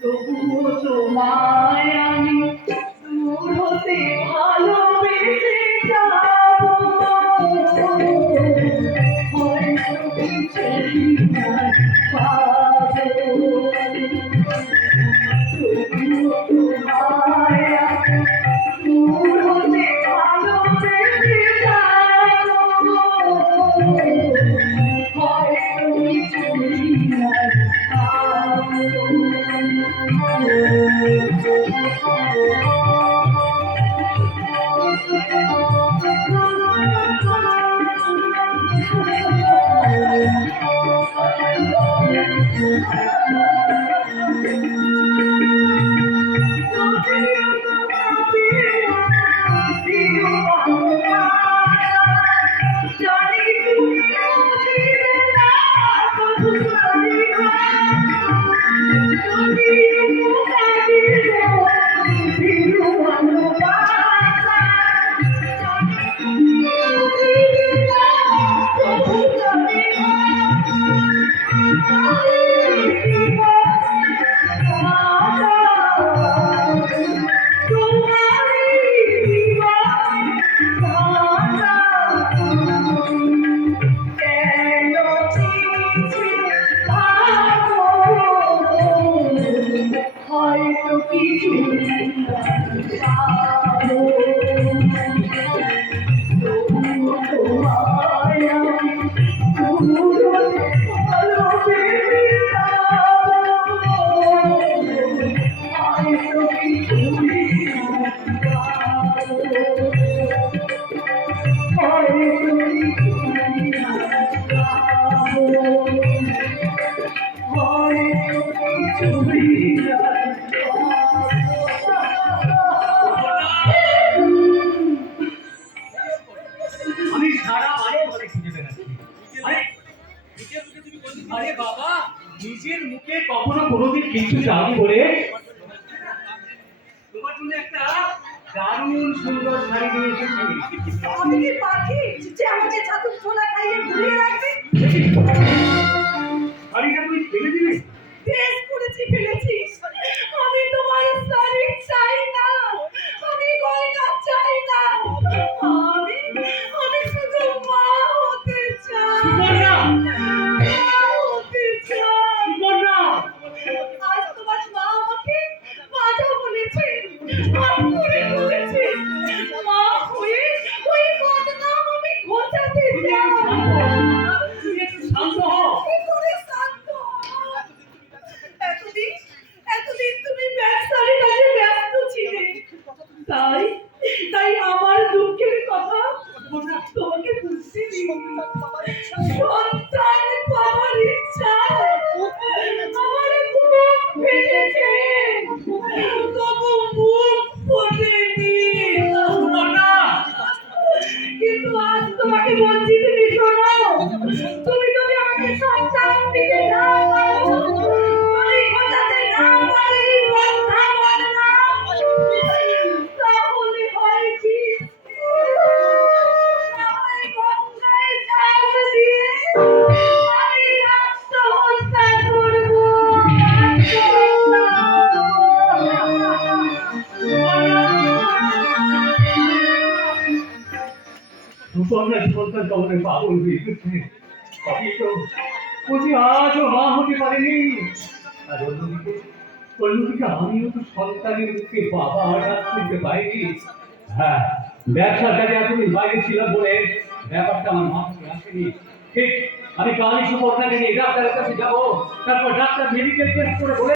তবুও তোমায় আমি দূর হতে ভালোবেসে যাবো। হয়তো কিছুই নাই পাবো, তবুও তোমায় আমি দূর হতে ভালোবেসে যাবো। হয়তো কিছুই নাই পাবো। আরে বাবা, নিজের মুখে কখনো কোনোদিন কিছু যাবি বলে তোমার জন্য একটা দারুণ সুন্দর শাড়ি নিয়ে এসেছি। আমি কি পাখি যে আমাকে ছাতু ছোলা খাইয়ে ঘুরিয়ে রাখবে? শাড়িটা তুই ফেলে দিবি? বেশ করেছি, ফেলেছি। আমি তোমার শাড়ি চাই না, আমি গয়না চাই না, আমি শুধু মা হতে চাই। সুবর্ণা! মা হতে চাই। সুবর্ণা! আজ তোমার মা আমাকে বাধা বলেছে, করে বলেছে। মা হয়ে ওই বদনাম আমি ঘোচাতে চাই। তুই একটু শান্ত হ। কি করে শান্ত হব? এতদিন তুমি ব্যবসার কাজে ব্যস্ত ছিলে, তাই আমার দুঃখের কথা তোমাকে বুঝতে দিইনি। সন্তান পাওয়ার ইচ্ছায় আমার বুক ফেটেছে, তবু মুখ ফোটেনি। কিন্তু আজ তোমাকে বলছি, তুমি শোনো। তুমি যদি আমাকে সন্তান দিতে না পারো, তুমি খোঁজাতে না পারো এই বন্ধা বদনাম, তাহলে হয় কি, আমায় গঙ্গায় ঝাঁপ দিয়ে আমি আত্মহত্যা করবো। সুবর্ণার সন্তান কেমন পাগল হয়ে গেছে। বলছি আজও মা হতে পারেনি। আর অন্যদিকে আমিও তো সন্তানের মুখে বাবা ডাক শুনতে পাইনি। হ্যাঁ, ব্যবসার কাজে এতদিন বাইরে ছিলাম বলে ব্যাপারটা আমার মাথায় আসেনি। ঠিক, আমি কালই সুবর্ণাকে নিয়ে ডাক্তারের কাছে যাবো, তারপর ডাক্তার মেডিকেল টেস্ট করে বলে